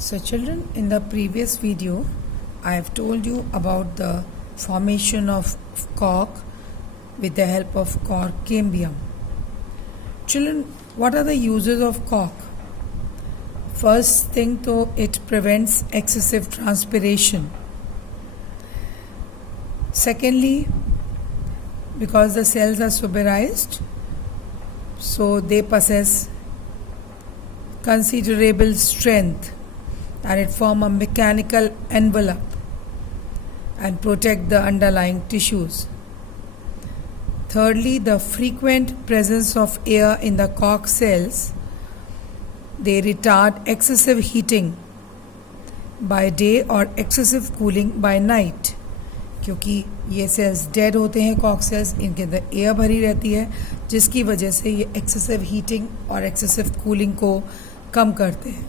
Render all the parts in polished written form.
So children, in the previous video I have told you about the formation of cork with the help of cork cambium. Children, what are the uses of cork? First thing though, it prevents excessive transpiration. Secondly, because the cells are suberized, so they possess considerable strength and it form a mechanical envelope and protect the underlying tissues. Thirdly, the frequent presence of air in the cork cells, they retard excessive heating by day or excessive cooling by night. क्योंकि ये sales dead होते हैं Kock sales, इनके अंदर air भरी रहती है जिसकी वजह से ये एक्सेसिव हीटिंग और एक्सेसिव कूलिंग को कम करते हैं.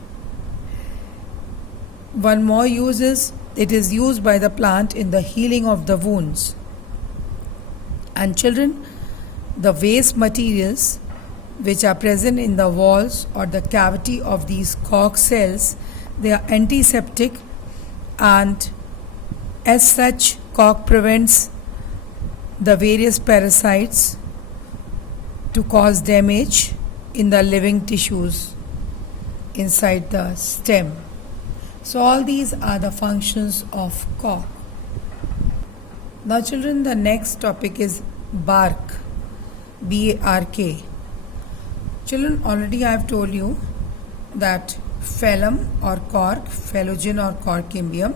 One more use is it is used by the plant in the healing of the wounds. And children, the waste materials which are present in the walls or the cavity of these cork cells, they are antiseptic, and as such cork prevents the various parasites to cause damage in the living tissues inside the stem. So all these are the functions of cork. Now children, the next topic is bark, B-A-R-K. Children, already I have told you that phloem or cork, phloem or cork cambium,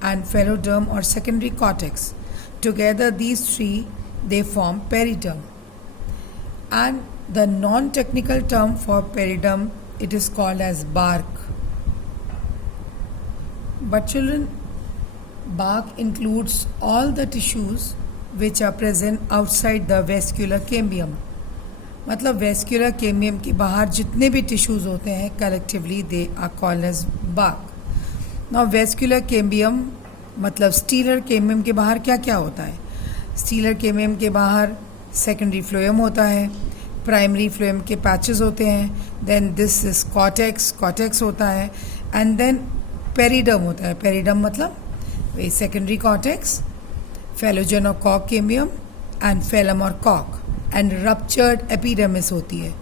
and phyloderm or secondary cortex. Together these three, they form periderm. And the non-technical term for periderm, it is called as bark. But children, bark includes all the tissues which are present outside the vascular cambium. मतलब vascular cambium के बाहर जितने भी tissues होते हैं collectively they are called as bark. Now vascular cambium मतलब stellar cambium के बाहर क्या क्या होता है? Stellar cambium के बाहर secondary phloem होता है, primary phloem के patches होते हैं, then this is cortex होता है, and then पेरिडर्म होता है. पेरिडर्म मतलब वे सेकेंडरी कॉर्टेक्स, फेलोजन और कॉर्क केम्बियम एंड फेलम और कॉर्क, एंड रप्चर्ड एपिडर्मिस होती है.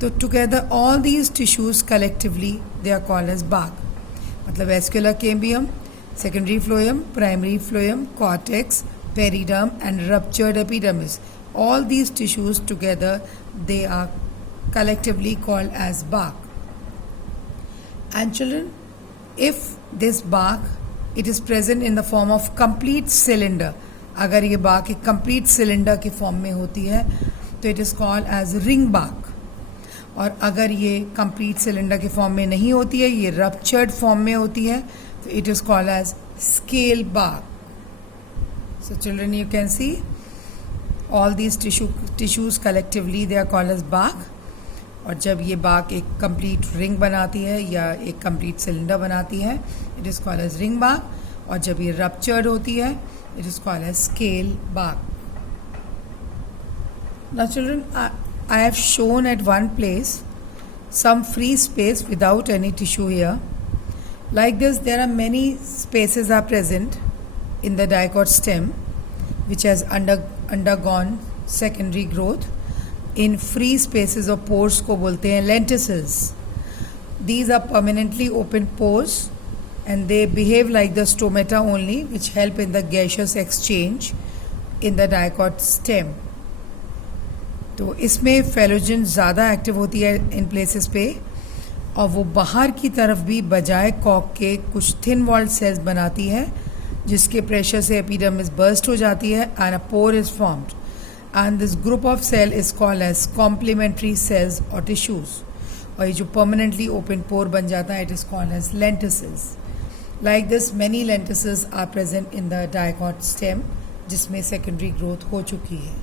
तो together all these tissues collectively they are called as bark. मतलब vascular cambium, secondary phloem, primary phloem, cortex, periderm and ruptured epidermis, all these tissues together they are collectively called as bark. And children, if this bark it is present in the form of complete cylinder, अगर ये bark एक complete cylinder के form में होती है तो it is called as ring bark. और अगर ये complete cylinder के form में नहीं होती है, ये ruptured form में होती है, तो it is called as scale bark. So children, you can see all these tissues collectively they are called as bark. और जब ये bark एक complete ring बनाती है या एक complete cylinder बनाती है, it is called as ring bark. और जब ये ruptured होती है, it is called as scale bark. Now children, I have shown at one place some free space without any tissue here. Like this, there are many spaces are present in the dicot stem which has undergone secondary growth. In free spaces or pores को बोलते हैं lenticels. These are permanently open pores and they behave like the stomata only, which help in the gaseous exchange in the dicot stem. तो इसमें phellogen ज़्यादा active होती है in places पे, और वो बाहर की तरफ भी बजाय कॉक के कुछ थिन वॉल्ड सेल्स बनाती है जिसके प्रेशर से एपिडर्मिस बर्स्ट हो जाती है and a pour is formed. And this group of cell is called as complementary cells or tissues. और ये जो permanently open pore बन जाता है, it is called as lenticels. Like this, many lenticels are present in the dicot stem जिसमें secondary growth हो चुकी है.